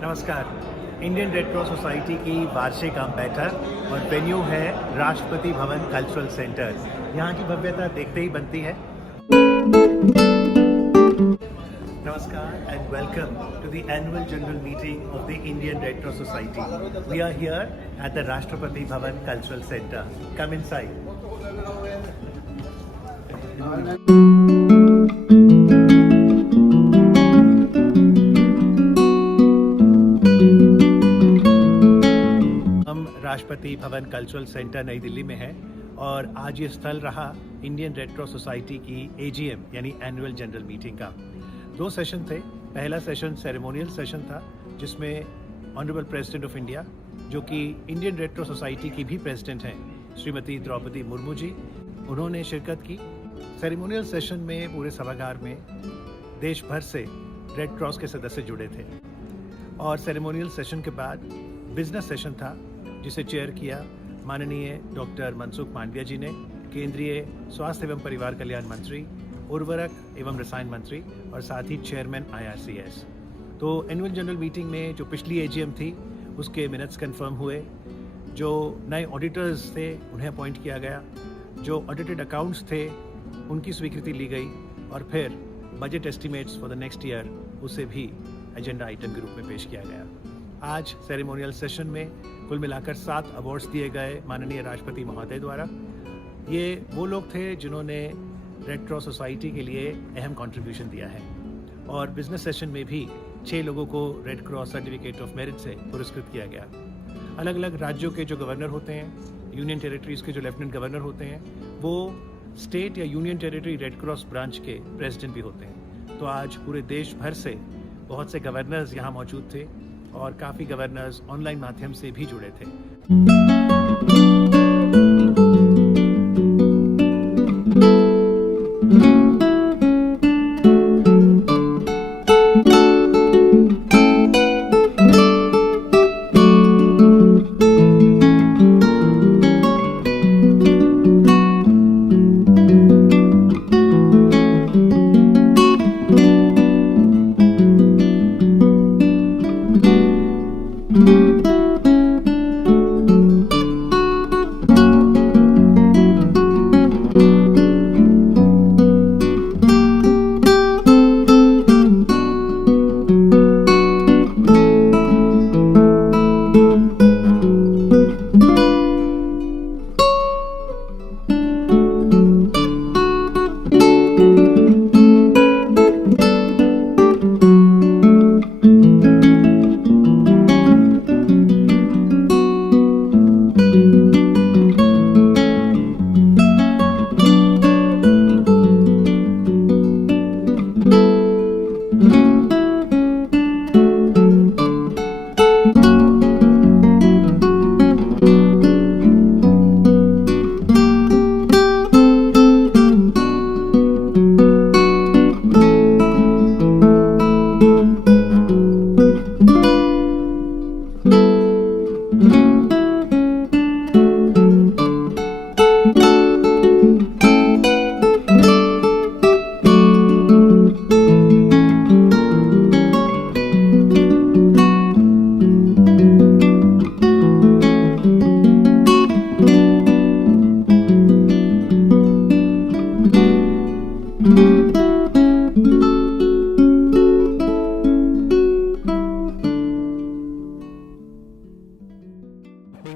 नमस्कार। Indian red cross society की वार्षिक आम बैठक और वेन्यू है राष्ट्रपति भवन कल्चरल सेंटर। यहाँ की भव्यता देखते ही बनती है। Namaskar and welcome to the annual general meeting of the Indian Red Cross Society. We are here at the Rashtrapati Bhavan Cultural Center. Come inside. हम राष्ट्रपति भवन कल्चरल सेंटर नई दिल्ली में हैं और आज ये स्थल रहा इंडियन रेड क्रॉस सोसाइटी की AGM यानी एनुअल जनरल मीटिंग का। 2 सेशन थे। पहला सेशन सेरेमोनियल सेशन था जिसमें ऑनरेबल प्रेसिडेंट ऑफ इंडिया, जो कि इंडियन रेड क्रॉस सोसाइटी की भी प्रेसिडेंट हैं, श्रीमती द्रौपदी मुर्मू जी, उन्होंने शिरकत की। सेरेमोनियल सेशन में पूरे सभागार में देश भर से रेड क्रॉस के सदस्य जुड़े थे और सेरेमोनियल सेशन के बाद बिजनेस सेशन था जिसे चेयर किया माननीय डॉक्टर मनसुख मांडविया जी ने, केंद्रीय स्वास्थ्य एवं परिवार कल्याण मंत्री, उर्वरक एवं रसायन मंत्री और साथ ही चेयरमैन IRCS। तो एनुअल जनरल मीटिंग में जो पिछली AGM थी उसके मिनट्स कंफर्म हुए, जो नए ऑडिटर्स थे उन्हें अपॉइंट किया गया, जो ऑडिटेड अकाउंट्स थे उनकी स्वीकृति ली गई और फिर budget estimates for the next year उसे भी एजेंडा आइटम के रूप में पेश किया गया। आज सेरेमोनियल सेशन में कुल मिलाकर 7 अवार्ड्स दिए गए माननीय राष्ट्रपति महोदय द्वारा। ये वो लोग थे जिन्होंने रेड क्रॉस सोसाइटी के लिए अहम कंट्रीब्यूशन दिया है और बिजनेस सेशन में भी 6 लोगों को red cross certificate of merit से पुरस्कृत किया गया। अलग अलग राज्यों के जो गवर्नर होते हैं, यूनियन टेरिटरीज के जो लेफ्टिनेंट गवर्नर होते हैं, वो स्टेट या union territory red cross branch के प्रेसिडेंट भी होते हैं। तो आज पूरे देश भर से बहुत से गवर्नर्स यहाँ मौजूद थे और काफ़ी गवर्नर्स ऑनलाइन माध्यम से भी जुड़े थे।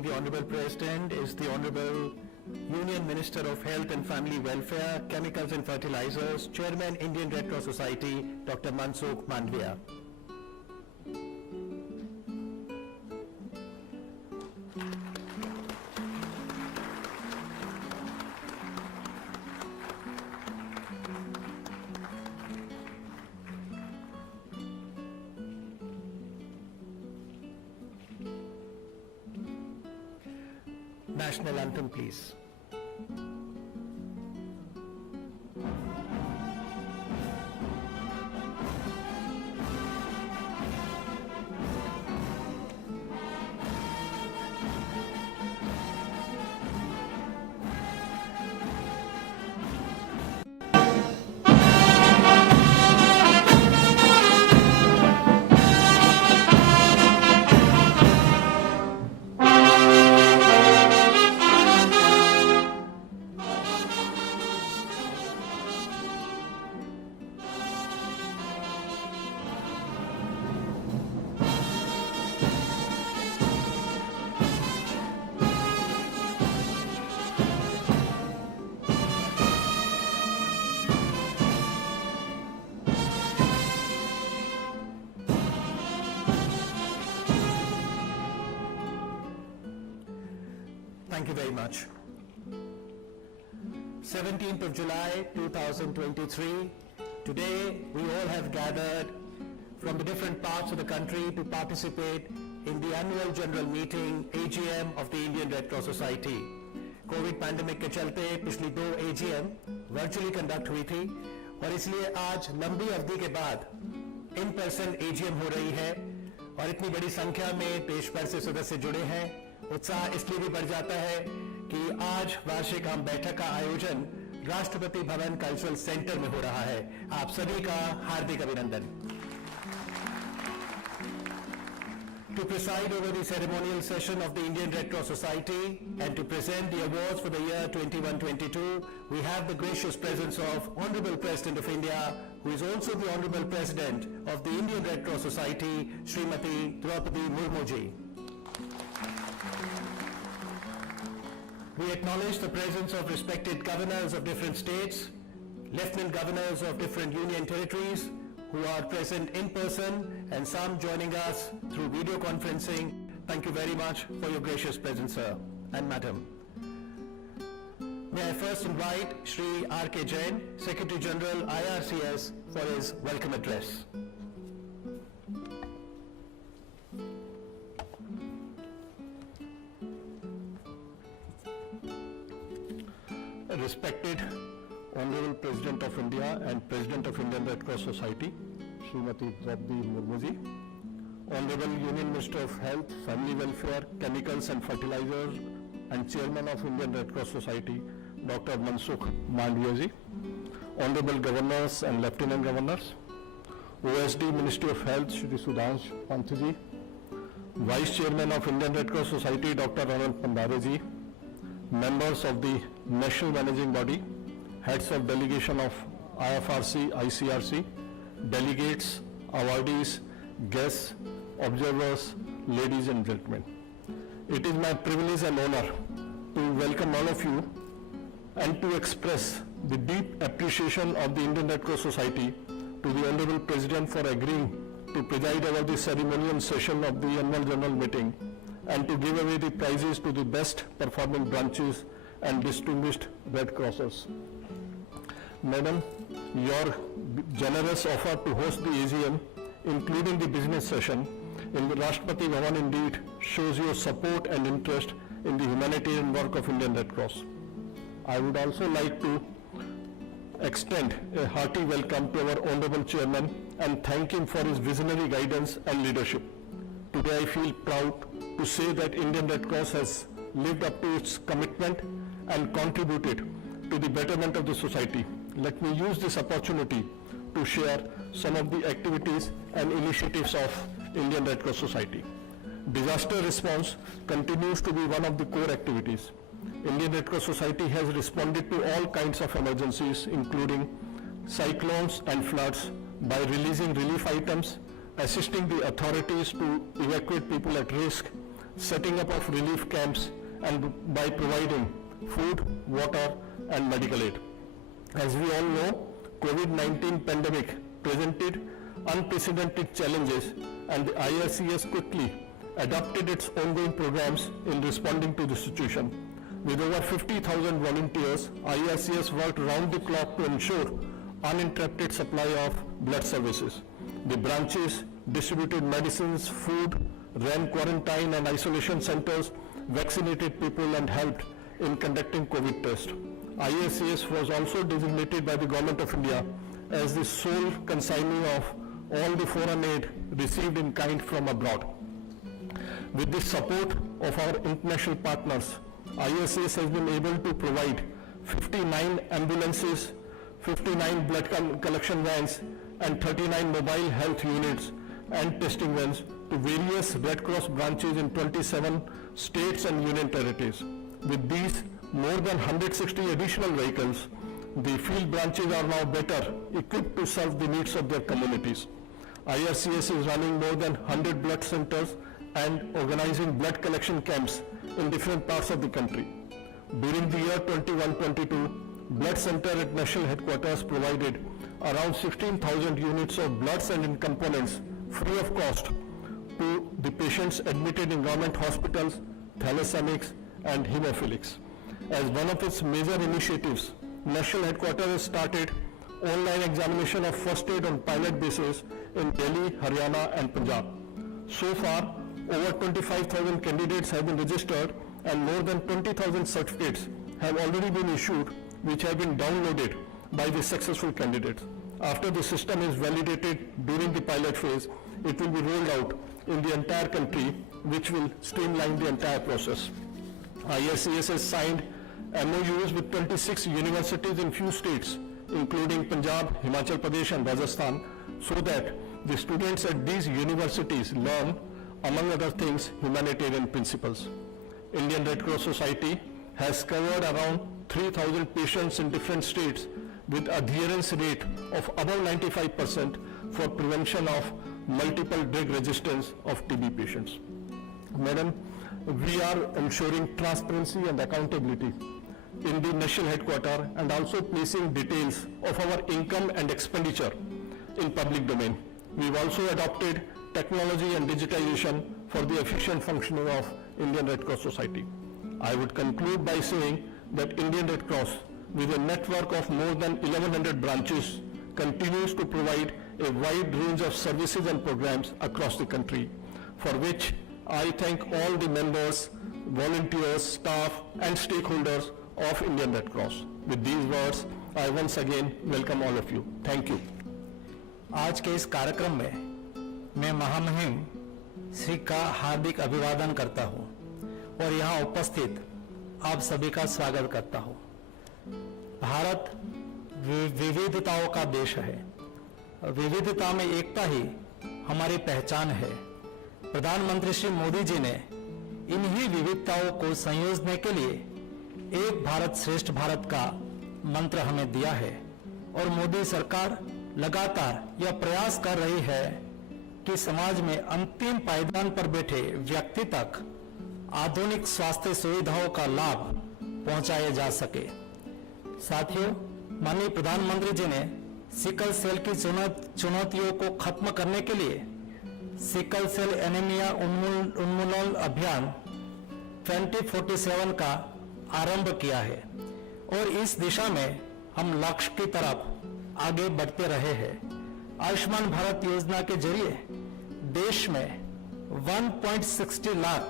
The Honorable President is the Honorable Union Minister of Health and Family Welfare, Chemicals and Fertilizers, Chairman Indian Red Cross Society, Dr. Mansukh Mandviya. National anthem, please. Thank you very much. 17th of July 2023. Today we all have gathered from the different parts of the country to participate in the annual general meeting AGM of the Indian Red Cross Society. Covid pandemic के चलते पिछली 2 AGM virtually conduct हुई थी और इसलिए आज लंबी अवधि के बाद इन पर्सन AGM हो रही है और इतनी बड़ी संख्या में देश भर से सदस्य जुड़े हैं। उत्साह इसलिए भी बढ़ जाता है कि आज वार्षिक आम बैठक का आयोजन राष्ट्रपति भवन कल्चरल सेंटर में हो रहा है। आप सभी का हार्दिक अभिनंदन। To preside over the ceremonial session of the Indian Red Cross Society and to present the awards for the year 21-22, we have the gracious presence of Honorable President of India, who is also the Honorable President of the Indian Red Cross Society, Srimati Draupadi Murmu ji. We acknowledge the presence of respected governors of different states, lieutenant governors of different union territories, who are present in person and some joining us through video conferencing. Thank you very much for your gracious presence, sir and madam. May I first invite Shri R.K. Jain, Secretary General IRCS, for his welcome address. Respected Honorable President of India and President of Indian Red Cross Society, Srimati Draupadi Murmu ji, Honorable Union Minister of Health, Family Welfare, Chemicals and Fertilizers and Chairman of Indian Red Cross Society, Dr. Mansukh Mandviya ji, Honorable Governors and Lieutenant Governors, OSD Ministry of Health, Shri Sudhansh Pant ji, Vice Chairman of Indian Red Cross Society, Dr. Anand Pandare ji, members of the National Managing Body, heads of delegation of IFRC, ICRC, delegates, awardees, guests, observers, ladies and gentlemen. It is my privilege and honor to welcome all of you and to express the deep appreciation of the Indian Red Cross Society to the Honorable President for agreeing to preside over the ceremonial session of the annual general meeting and to give away the prizes to the best performing branches and distinguished Red Crossers. Madam, your generous offer to host the AGM, including the business session, in the Rashtrapati Bhavan indeed shows your support and interest in the humanitarian work of Indian Red Cross. I would also like to extend a hearty welcome to our Honorable Chairman and thank him for his visionary guidance and leadership. Today I feel proud to say that Indian Red Cross has lived up to its commitment and contributed to the betterment of the society. Let me use this opportunity to share some of the activities and initiatives of Indian Red Cross Society. Disaster response continues to be one of the core activities. Indian Red Cross Society has responded to all kinds of emergencies, including cyclones and floods, by releasing relief items, assisting the authorities to evacuate people at risk, setting up of relief camps, and by providing food, water, and medical aid. As we all know, COVID-19 pandemic presented unprecedented challenges and the IRCS quickly adopted its ongoing programs in responding to the situation. With over 50,000 volunteers, IRCS worked round the clock to ensure uninterrupted supply of blood services. The branches distributed medicines, food, ran quarantine and isolation centers, vaccinated people and helped in conducting COVID tests. IRCS was also designated by the Government of India as the sole consignee of all the foreign aid received in kind from abroad. With the support of our international partners, IRCS has been able to provide 59 ambulances, 59 blood collection vans, and 39 mobile health units and testing vans to various Red Cross branches in 27 states and union territories. With these more than 160 additional vehicles, the field branches are now better equipped to serve the needs of their communities. IRCS is running more than 100 blood centers and organizing blood collection camps in different parts of the country. During the year 21-22, Blood Center at National Headquarters provided around 16,000 units of bloods and components free of cost to the patients admitted in government hospitals, thalassemics, and hemophilics. As one of its major initiatives, National Headquarters has started online examination of first aid on pilot basis in Delhi, Haryana and Punjab. So far, over 25,000 candidates have been registered and more than 20,000 certificates have already been issued, which have been downloaded by the successful candidates. After the system is validated during the pilot phase, it will be rolled out in the entire country, which will streamline the entire process. ISCS has signed MOUs with 26 universities in few states, including Punjab, Himachal Pradesh and Rajasthan, so that the students at these universities learn, among other things, humanitarian principles. Indian Red Cross Society has covered around 3,000 patients in different states with adherence rate of above 95% for prevention of multiple drug resistance of TB patients. Madam, we are ensuring transparency and accountability in the national headquarters and also placing details of our income and expenditure in public domain. We've also adopted technology and digitization for the efficient functioning of Indian Red Cross Society. I would conclude by saying that Indian Red Cross, with a network of more than 1,100 branches, continues to provide a wide range of services and programs across the country, for which I thank all the members, volunteers, staff and stakeholders of Indian Red Cross. With these words, I once again welcome all of you. Thank you. आज के इस कार्यक्रम में मैं महामहिम श्री का हार्दिक अभिवादन करता हूं और यहां उपस्थित आप सभी का स्वागत करता हूं। भारत विविधताओं का देश है। विविधता में एकता ही हमारी पहचान है। प्रधानमंत्री श्री मोदी जी ने इन्हीं विविधताओं को संयोजने के लिए एक भारत श्रेष्ठ भारत का मंत्र हमें दिया है और मोदी सरकार लगातार यह प्रयास कर रही है कि समाज में अंतिम पायदान पर बैठे व्यक्ति तक आधुनिक स्वास्थ्य सुविधाओं का लाभ पहुंचाया जा सके। साथियों, माननीय प्रधानमंत्री जी ने सिकल सेल की चुनौतियों को खत्म करने के लिए सिकल सेल एनीमिया उन्मूलन अभियान 2047 का आरंभ किया है और इस दिशा में हम लक्ष्य की तरफ आगे बढ़ते रहे हैं। आयुष्मान भारत योजना के जरिए देश में 1.60 लाख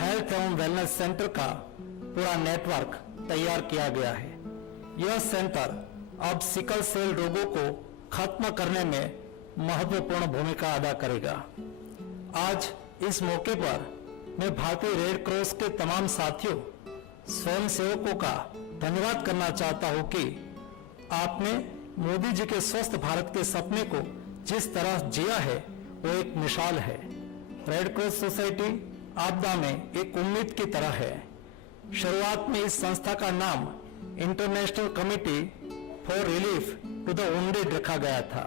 हेल्थ एवं वेलनेस सेंटर का पूरा नेटवर्क तैयार किया गया है। यह सेंटर अब सिकल सेल रोगों को खत्म करने में महत्वपूर्ण भूमिका अदा करेगा। आज इस मौके पर मैं भारतीय रेड क्रॉस के तमाम साथियों, स्वयंसेवकों का धन्यवाद करना चाहता हूं कि आपने मोदी जी के स्वस्थ भारत के सपने को जिस तरह जिया है वो एक मिसाल है। रेड क्रॉस सोसाइटी आपदा में एक उम्मीद की तरह है। शुरुआत में इस संस्था का नाम international committee for relief to the wounded रखा गया था।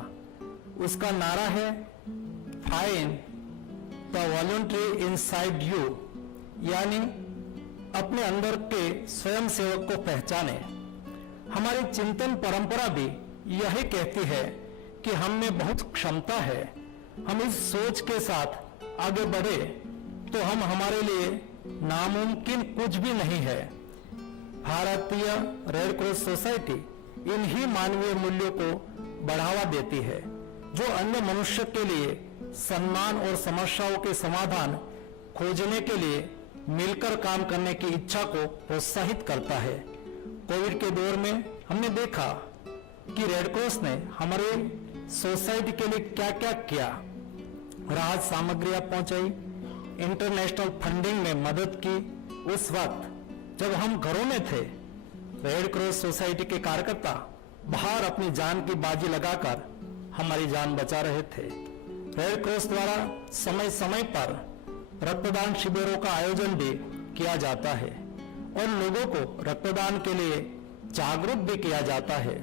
उसका नारा है find the voluntary inside you, यानी अपने अंदर के स्वयं सेवक को पहचाने। हमारी चिंतन परंपरा भी यही कहती है कि हम में बहुत क्षमता है। हम इस सोच के साथ आगे बढ़े तो हम हमारे लिए नामुमकिन कुछ भी नहीं है। भारतीय रेड क्रॉस सोसाइटी इन्हीं मानवीय मूल्यों को बढ़ावा देती है जो अन्य मनुष्य के लिए सम्मान और समस्याओं के समाधान खोजने के लिए मिलकर काम करने की इच्छा को प्रोत्साहित करता है। कोविड के दौर में हमने देखा कि रेड क्रॉस ने हमारे सोसाइटी के लिए क्या क्या किया। राहत सामग्रियां पहुंचाई, इंटरनेशनल फंडिंग में मदद की। उस वक्त जब हम घरों में थे, रेड क्रॉस सोसाइटी के कार्यकर्ता बाहर अपनी जान की बाजी लगाकर हमारी जान बचा रहे थे। रेड क्रॉस द्वारा समय समय पर रक्तदान शिविरों का आयोजन भी किया जाता है और लोगों को रक्तदान के लिए जागरूक भी किया जाता है।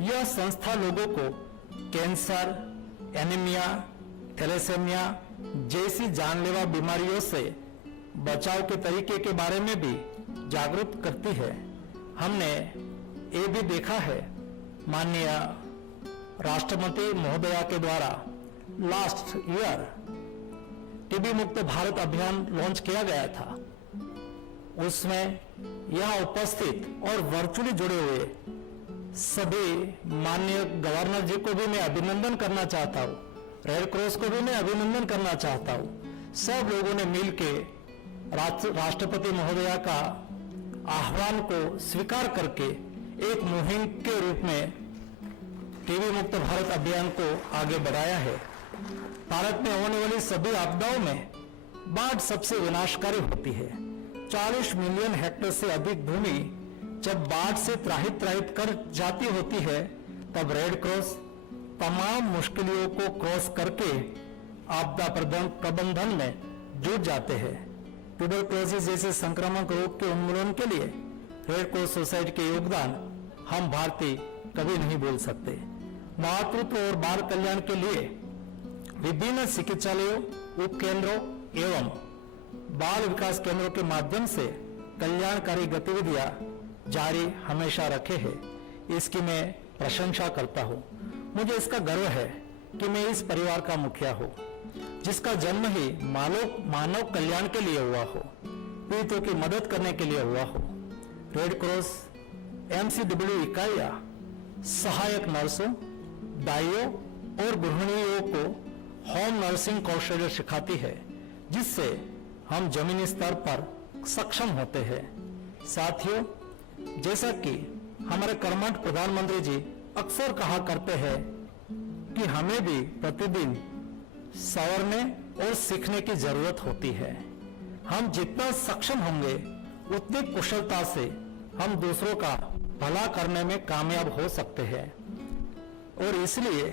यह संस्था लोगों को कैंसर, एनीमिया, थैलेसेमिया जैसी जानलेवा बीमारियों से बचाव के तरीके के बारे में भी जागरूक करती है। हमने ये भी देखा है, माननीय राष्ट्रपति महोदया के द्वारा लास्ट ईयर टीबी मुक्त भारत अभियान लॉन्च किया गया था। उसमें यहाँ उपस्थित और वर्चुअली जुड़े हुए सभी माननीय गवर्नर जी को भी मैं अभिनंदन करना चाहता हूँ, रेड क्रॉस को भी मैं अभिनंदन करना चाहता हूँ। सब लोगों ने मिलके राष्ट्रपति महोदया का आह्वान को स्वीकार करके एक मुहिम के रूप में टीबी मुक्त भारत अभियान को आगे बढ़ाया है। भारत में होने वाली सभी आपदाओं में बाढ़ सबसे विनाशकारी होती है। 40 मिलियन हेक्टेयर से अधिक भूमि जब बाढ़ से त्राहित कर जाती होती है, तब रेड क्रॉस तमाम मुश्किलों को क्रॉस करके आपदा प्रबंधन में जुट जाते हैं। ट्यूबरक्लोसिस जैसे संक्रामक रोग के उन्मूलन के लिए रेड क्रॉस सोसाइटी के योगदान हम भारतीय कभी नहीं भूल सकते। मातृत्व और बाल कल्याण के लिए विभिन्न चिकित्सालयों, उपकेंद्रों एवं बाल विकास केंद्रों के माध्यम से कल्याणकारी गतिविधियां जारी हमेशा रखे हैं। इसकी मैं प्रशंसा करता हूं। मुझे इसका गर्व है कि मैं इस परिवार का मुखिया हूं, जिसका जन्म ही मानव कल्याण के लिए हुआ हो, पीड़ितों की मदद करने के लिए हुआ हो। रेड क्रॉस MCW इकाइयां सहायक नर्सों, दाइयों और गृहिणियों को होम नर्सिंग कौशल सिखाती है, जिससे हम जमीनी स्तर पर सक्षम होते हैं। साथियों, जैसा कि हमारे कर्मठ प्रधानमंत्री जी अक्सर कहा करते हैं कि हमें भी प्रतिदिन संवरने और सीखने की जरूरत होती है। हम जितना सक्षम होंगे उतनी कुशलता से हम दूसरों का भला करने में कामयाब हो सकते हैं, और इसलिए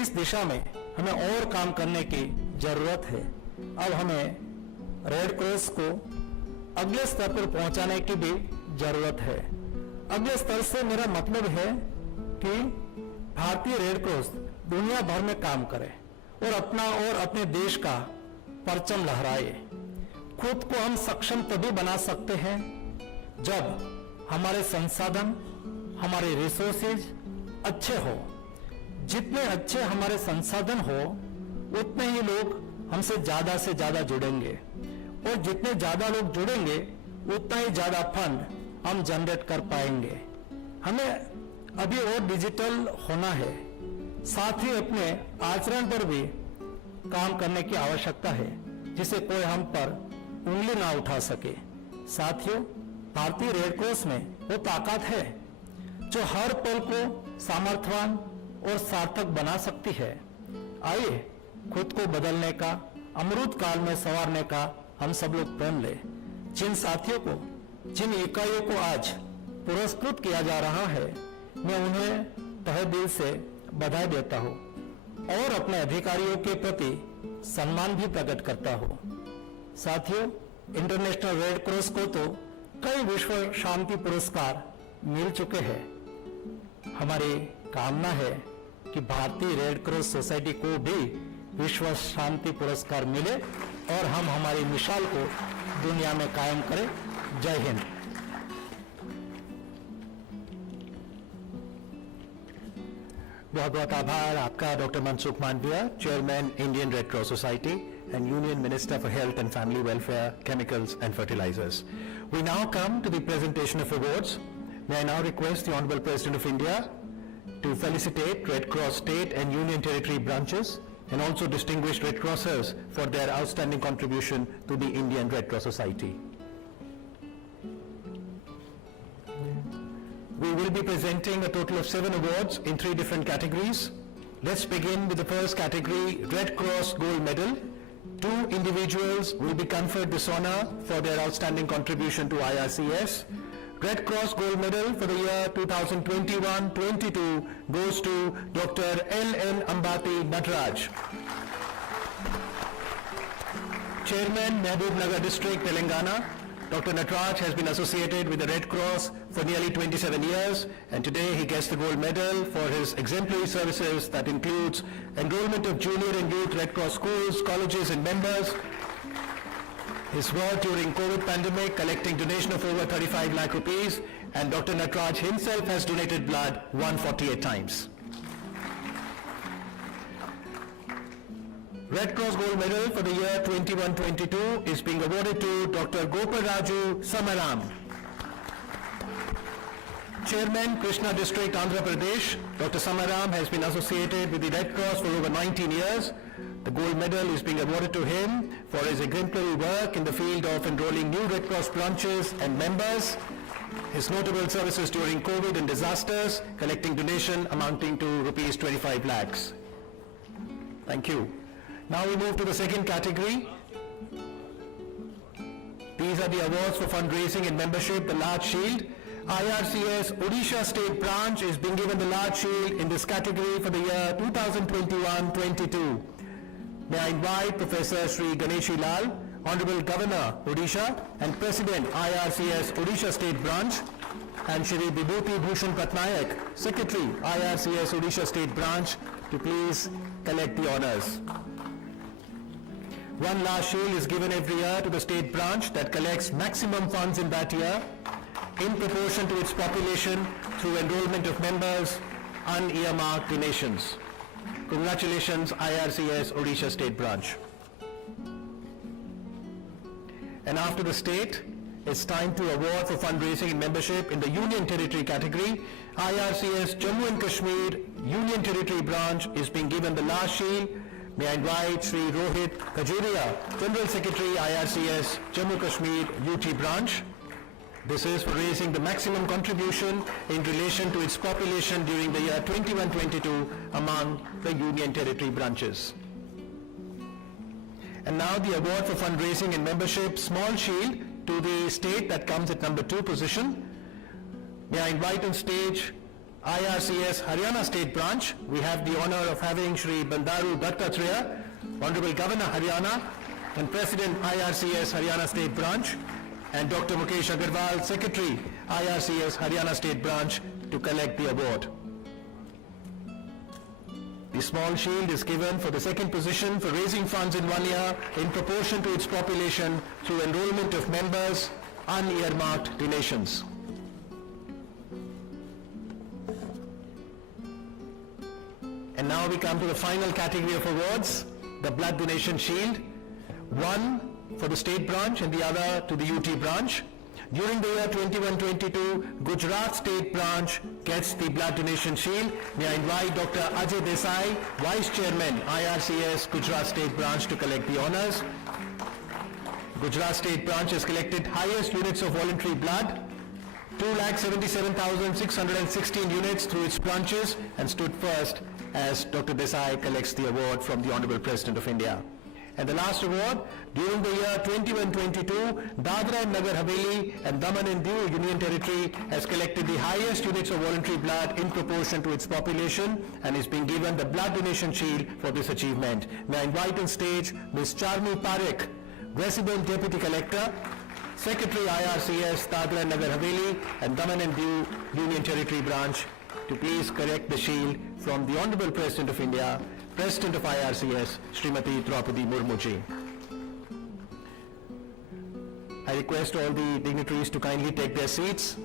इस दिशा में हमें और काम करने की जरूरत है। अब हमें रेड क्रॉस को अगले स्तर पर पहुंचाने की भी जरूरत है। अगले स्तर से मेरा मतलब है कि भारतीय रेड क्रॉस दुनिया भर में काम करे और अपना और अपने देश का परचम लहराए। खुद को हम सक्षम तभी बना सकते हैं जब हमारे संसाधन, हमारे रिसोर्सेज अच्छे हो। जितने अच्छे हमारे संसाधन हो, उतने ही लोग हमसे ज्यादा से ज्यादा जुड़ेंगे, और जितने ज्यादा लोग जुड़ेंगे उतना ही ज्यादा फंड हम जनरेट कर पाएंगे। हमें अभी और डिजिटल होना है, साथ ही अपने आचरण पर भी काम करने की आवश्यकता है, जिससे कोई हम पर उंगली ना उठा सके। साथियों, भारतीय रेड क्रॉस में वो ताकत है जो हर पल को सामर्थ्यवान और सार्थक बना सकती है। आइए खुद को बदलने का, अमृत काल में संवारने का हम सब लोग प्रण ले। जिन साथियों को, जिन इकाइयों को आज पुरस्कृत किया जा रहा है, मैं उन्हें तहे दिल से बधाई देता हूं और अपने अधिकारियों के प्रति सम्मान भी प्रकट करता हूं। साथियों, इंटरनेशनल रेड क्रॉस को तो कई विश्व शांति पुरस्कार मिल चुके हैं। हमारी कामना है कि भारतीय रेड क्रॉस सोसाइटी को भी विश्व शांति पुरस्कार मिले और हम हमारी मिसाल को दुनिया में कायम करें। जय हिंद। बहुत बहुत आभार आपका doctor Mansukh Mandaviya, chairman Indian red cross society and Union Minister for Health and Family Welfare, Chemicals and Fertilizers. We now come to the presentation of awards. May I now request the Honorable President of India to felicitate Red Cross state and union territory branches and also distinguished Red Crossers for their outstanding contribution to the Indian Red Cross Society. We will be presenting a total of 7 awards in 3 different categories. Let's begin with the first category, Red Cross Gold Medal. 2 individuals will be conferred this honor for their outstanding contribution to IRCS. Red Cross Gold Medal for the year 2021-22 goes to Dr. L.N. Ambati Nataraj, Chairman, Mehboob Nagar District, Telangana. Dr. Nataraj has been associated with the Red Cross for nearly 27 years, and today he gets the gold medal for his exemplary services that includes enrollment of junior and youth Red Cross schools, colleges and members, his work during COVID pandemic, collecting donation of over 35 lakh rupees, and Dr. Nataraj himself has donated blood 148 times. Red Cross Gold Medal for the year 21-22 is being awarded to Dr. Gopalraju Samaram. Chairman, Krishna District, Andhra Pradesh. Dr. Samaram has been associated with the Red Cross for over 19 years. The gold medal is being awarded to him for his exemplary work in the field of enrolling new Red Cross branches and members, his notable services during COVID and disasters, collecting donation amounting to rupees 25 lakhs. Thank you. Now we move to the second category. These are the awards for fundraising and membership, the Large Shield. IRCS Odisha State Branch is being given the Large Shield in this category for the year 2021-22. May I invite Professor Sri Ganeshi Lal, Honorable Governor Odisha and President IRCS Odisha State Branch, and Shri Vibhuti Bhushan Patnaik, Secretary IRCS Odisha State Branch, to please collect the honours. One Large Shield is given every year to the state branch that collects maximum funds in that year in proportion to its population through enrollment of members, unearmarked donations. Congratulations, IRCS Odisha State Branch. And after the state, it's time to award for fundraising and membership in the Union Territory category. IRCS Jammu and Kashmir Union Territory Branch is being given the Large Shield. May I invite Sri Rohit Kajuria, General Secretary IRCS Jammu Kashmir UT Branch. This is for raising the maximum contribution in relation to its population during the year 21-22 among the Union Territory branches. And now the award for fundraising and membership, Small Shield, to the state that comes at number 2 position. May I invite on stage IRCS Haryana State Branch. We have the honor of having Shri Bandaru Dattatreya, Honorable Governor Haryana and President IRCS Haryana State Branch, and Dr. Mukesh Agarwal, Secretary IRCS Haryana State Branch, to collect the award. The Small Shield is given for the second position for raising funds in 1 year in proportion to its population through enrollment of members, unearmarked donations. And now we come to the final category of awards, the Blood Donation Shield. One for the state branch and the other to the UT branch. During the year 21-22, Gujarat State Branch gets the Blood Donation Shield. May I invite Dr. Ajay Desai, Vice Chairman, IRCS Gujarat State Branch, to collect the honours. Gujarat State Branch has collected highest units of voluntary blood, 2,77,616 units through its branches, and stood first as Dr. Desai collects the award from the Honourable President of India. And the last award, during the year 21-22, Dadra and Nagar Haveli and Daman and Diu Union Territory has collected the highest units of voluntary blood in proportion to its population and is being given the Blood Donation Shield for this achievement. May I invite on stage Ms. Charmi Parekh, Resident Deputy Collector, Secretary IRCS Dadra and Nagar Haveli and Daman and Diu Union Territory Branch, to please collect the shield from the Honourable President of India, President of IRCS, Srimati Draupadi Murmu ji. I request all the dignitaries to kindly take their seats.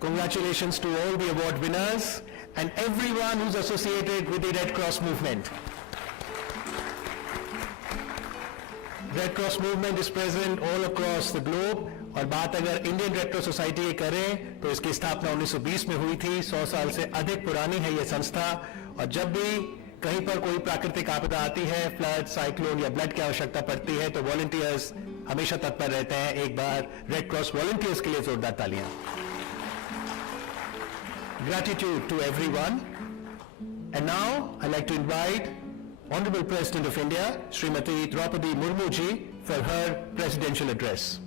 Congratulations to all the award winners and everyone who's associated with the Red Cross movement. Red Cross movement is present all across the globe. और बात अगर Indian red cross society की करें तो इसकी स्थापना 1920 में हुई थी। 100 साल से अधिक पुरानी है ये संस्था, और जब भी कहीं पर कोई प्राकृतिक आपदा आती है, फ्लड, साइक्लोन या ब्लड की आवश्यकता पड़ती है, तो वॉलंटियर्स हमेशा तत्पर रहते हैं। एक बार रेड क्रॉस वॉलंटियर्स के लिए जोरदार तालियां। Gratitude to everyone. And now I'd like to invite Honorable President of India, Srimati Draupadi Murmu ji, for her presidential address.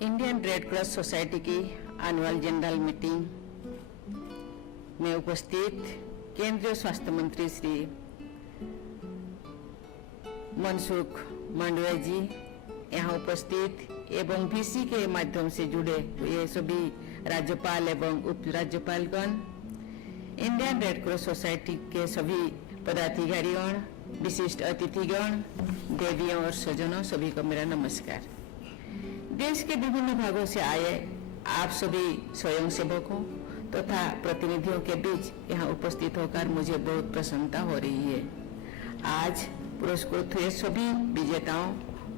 Indian red cross society की एनुअल जनरल मीटिंग में उपस्थित केंद्रीय स्वास्थ्य मंत्री श्री मनसुख मांडविया जी, यहाँ उपस्थित एवं वीसी के माध्यम से जुड़े हुए सभी राज्यपाल एवं उप राज्यपालगण, इंडियन रेड क्रॉस सोसाइटी के सभी पदाधिकारियों, विशिष्ट अतिथिगण, देवियों और स्वजनों, सभी को मेरा नमस्कार। देश के विभिन्न भागों से आए आप सभी स्वयंसेवकों तथा प्रतिनिधियों के बीच यहाँ उपस्थित होकर मुझे बहुत प्रसन्नता हो रही है। आज पुरस्कृत हुए सभी विजेताओं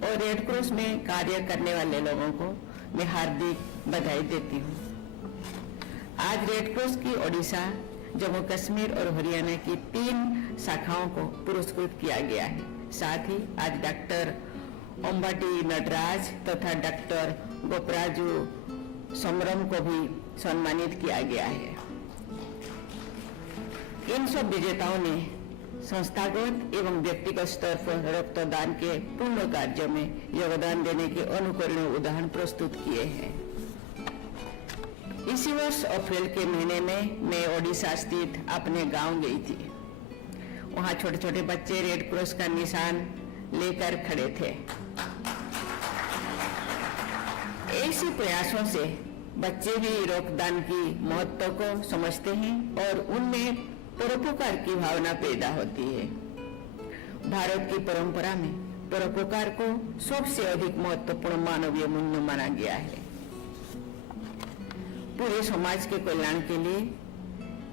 और रेड क्रॉस में कार्य करने वाले लोगों को मैं हार्दिक बधाई देती हूँ। आज रेड क्रॉस की ओडिशा, जम्मू कश्मीर और हरियाणा की 3 शाखाओं को पुरस्कृत किया गया है। साथ ही आज डॉक्टर अंबाटी नटराज तथा डॉक्टर गोपराजू समरम को भी सम्मानित किया गया है। इन सब विजेताओं ने संस्थागत एवं व्यक्तिगत स्तर पर रक्तदान के पूर्ण कार्य में योगदान देने के अनुकरणीय उदाहरण प्रस्तुत किए हैं। इसी वर्ष अप्रैल के महीने में मैं ओडिशा स्थित अपने गांव गई थी। वहां छोटे छोटे बच्चे रेड क्रॉस का निशान लेकर खड़े थे। ऐसे प्रयासों से बच्चे भी रक्तदान की महत्व को समझते हैं और उनमें परोपकार की भावना पैदा होती है। भारत की परंपरा में परोपकार को सबसे अधिक महत्वपूर्ण मानवीय मूल्य माना गया है। पूरे समाज के कल्याण के लिए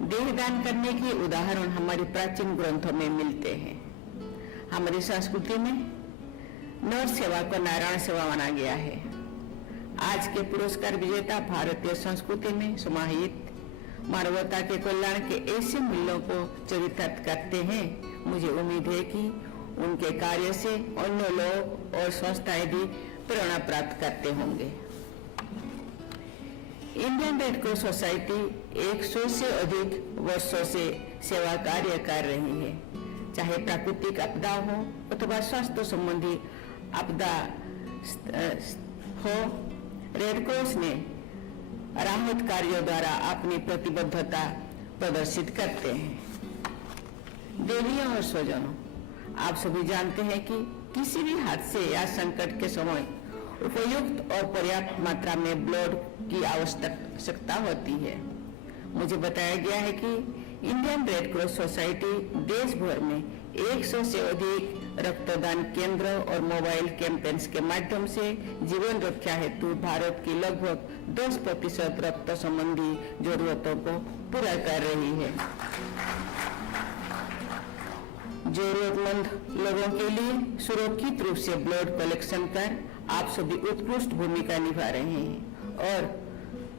देहदान करने के उदाहरण हमारे प्राचीन ग्रंथों में मिलते हैं। हमारी संस्कृति में नर सेवा को नारायण सेवा माना गया है। आज के पुरस्कार विजेता भारतीय संस्कृति में समाहित मानवता के कल्याण के ऐसे मूल्यों को चरितार्थ करते हैं। मुझे उम्मीद है कि उनके कार्य से अन्य लोग और संस्थाएं भी प्रेरणा प्राप्त करते होंगे। इंडियन रेड क्रॉस सोसाइटी 100 से अधिक वर्षों से सेवा कार्य कर रही है। चाहे प्राकृतिक आपदा हो अथवा स्वास्थ्य संबंधी आपदा हो, रेड क्रॉस ने राहत कार्यों द्वारा अपनी प्रतिबद्धता प्रदर्शित करते हैं। देवियों और स्वजनों, आप सभी जानते हैं कि किसी भी हादसे या संकट के समय उपयुक्त और पर्याप्त मात्रा में ब्लड की आवश्यकता होती है। मुझे बताया गया है कि इंडियन रेड क्रॉस सोसाइटी देश भर में 100 से अधिक रक्तदान केंद्र और मोबाइल कैंपेन्स के माध्यम से जीवन रक्षा हेतु भारत की लगभग 10% रक्त संबंधी जरूरतों को पूरा कर रही है। जरूरतमंद लोगों के लिए सुरक्षित रूप से ब्लड कलेक्शन कर आप सभी उत्कृष्ट भूमिका निभा रहे हैं और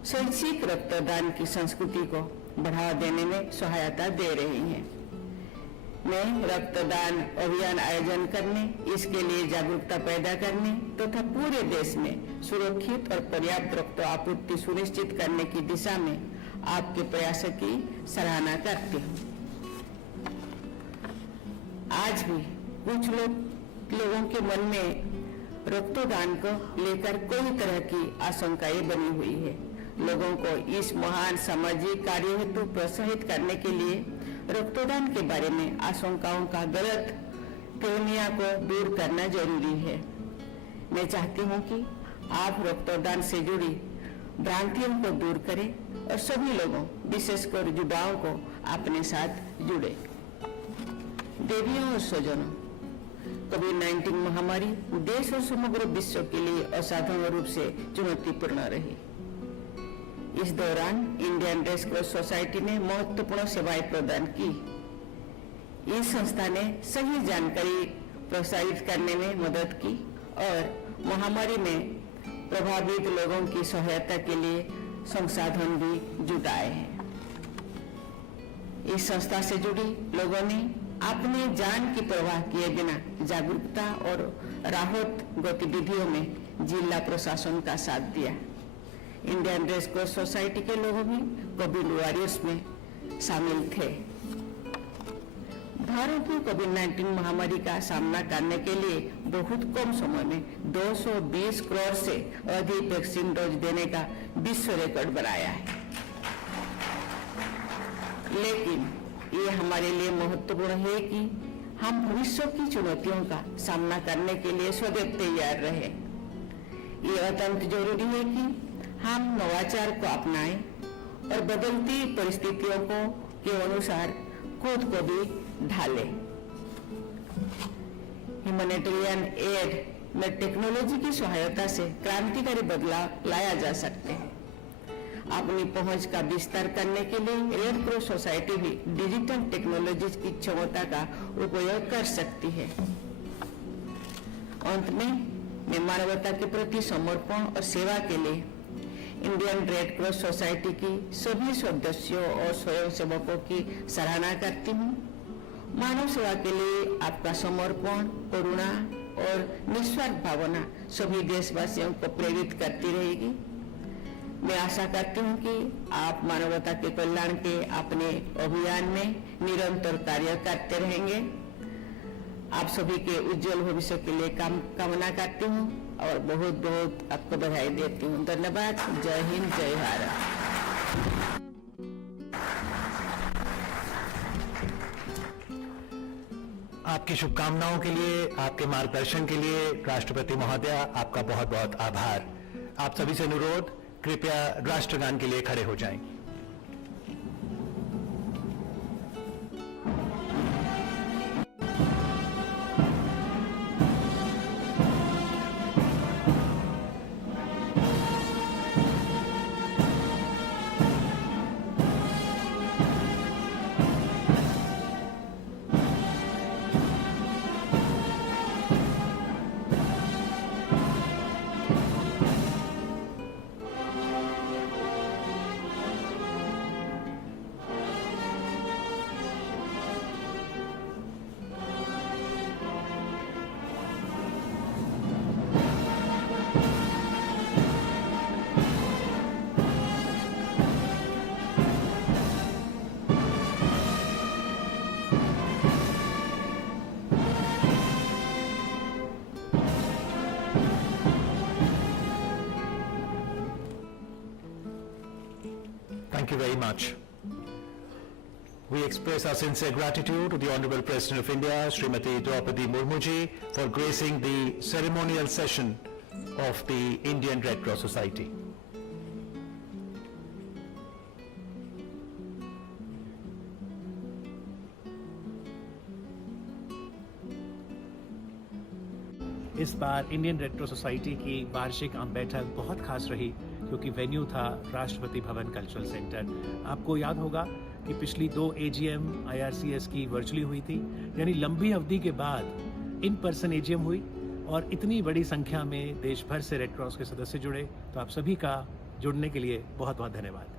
शैक्षिक रक्तदान की संस्कृति को बढ़ावा देने में सहायता दे रही हैं। मैं रक्तदान अभियान आयोजन करने, इसके लिए जागरूकता पैदा करने तथा पूरे देश में सुरक्षित और पर्याप्त रक्त आपूर्ति सुनिश्चित करने की दिशा में आपके प्रयासों की सराहना करती हूँ। आज भी कुछ लोगों के मन में रक्तदान को लेकर कई तरह की आशंकाएं बनी हुई है। लोगों को इस महान सामाजिक कार्य हेतु प्रोत्साहित करने के लिए रक्तदान के बारे में आशंकाओं का गलत फहमियां को दूर करना जरूरी है। मैं चाहती हूं कि आप रक्तदान से जुड़ी भ्रांतियों को दूर करें और सभी लोगों, विशेषकर युवाओं को अपने साथ जुड़े। देवियों और स्वजनों, कोविड-19 महामारी देश और समग्र विश्व के लिए असाधारण रूप से चुनौतीपूर्ण रही। इस दौरान इंडियन रेड क्रॉस सोसाइटी ने महत्वपूर्ण सेवाएं प्रदान की। इस संस्था ने सही जानकारी प्रसारित करने में मदद की और महामारी में प्रभावित लोगों की सहायता के लिए संसाधन भी जुटाए हैं। इस संस्था से जुड़ी लोगों ने अपनी जान की परवाह किए बिना जागरूकता और राहत गतिविधियों में जिला प्रशासन का साथ दिया। इंडियन रेड क्रॉस सोसाइटी के लोग भी कोविड वॉरियर्स में शामिल थे। भारत में कोविड-19 महामारी का सामना करने के लिए बहुत कम समय में 220 करोड़ से अधिक वैक्सीन डोज देने का विश्व रिकॉर्ड बनाया है। लेकिन ये हमारे लिए महत्वपूर्ण है कि हम भविष्य की चुनौतियों का सामना करने के लिए सदैव तैयार रहे। ये अत्यंत जरूरी है कि हम नवाचार को अपनाएं और बदलती परिस्थितियों के अनुसार खुद को भी ढाले। ह्यूमैनिटेरियन एड में टेक्नोलॉजी की सहायता से क्रांतिकारी बदलाव लाया जा सकते हैं। अपनी पहुंच का विस्तार करने के लिए रेड क्रॉस सोसाइटी भी डिजिटल टेक्नोलॉजी की क्षमता का उपयोग कर सकती है। अंत में मैं मानवता के प्रति समर्पण और सेवा के लिए इंडियन रेड क्रॉस सोसाइटी की सभी सदस्यों और स्वयंसेवकों की सराहना करती हूँ। मानव सेवा के लिए आपका समर्पण, करुणा और निस्वार्थ भावना सभी देशवासियों को प्रेरित करती रहेगी। मैं आशा करती हूँ कि आप मानवता के कल्याण के अपने अभियान में निरंतर कार्य करते रहेंगे। आप सभी के उज्जवल भविष्य के लिए कामना करती हूँ और बहुत बहुत आपको बधाई देती हूँ। धन्यवाद। जय हिंद, जय भारत। आपकी शुभकामनाओं के लिए, आपके मार्गदर्शन के लिए राष्ट्रपति महोदया आपका बहुत बहुत आभार। आप सभी से अनुरोध, कृपया राष्ट्रगान के लिए खड़े हो जाएं। Thank you very much. We express our sincere gratitude to the Honorable President of India, Srimati Draupadi Murmu ji, for gracing the ceremonial session of the Indian Red Cross Society. इस बार इंडियन रेड क्रॉस सोसाइटी की वार्षिक आम बैठक बहुत खास रही क्योंकि venue था राष्ट्रपति भवन कल्चरल सेंटर। आपको याद होगा कि पिछली 2 AGM IRCS की वर्चुअली हुई थी, यानी लंबी अवधि के बाद इन पर्सन AGM हुई और इतनी बड़ी संख्या में देश भर से रेड क्रॉस के सदस्य जुड़े। तो आप सभी का जुड़ने के लिए बहुत बहुत धन्यवाद।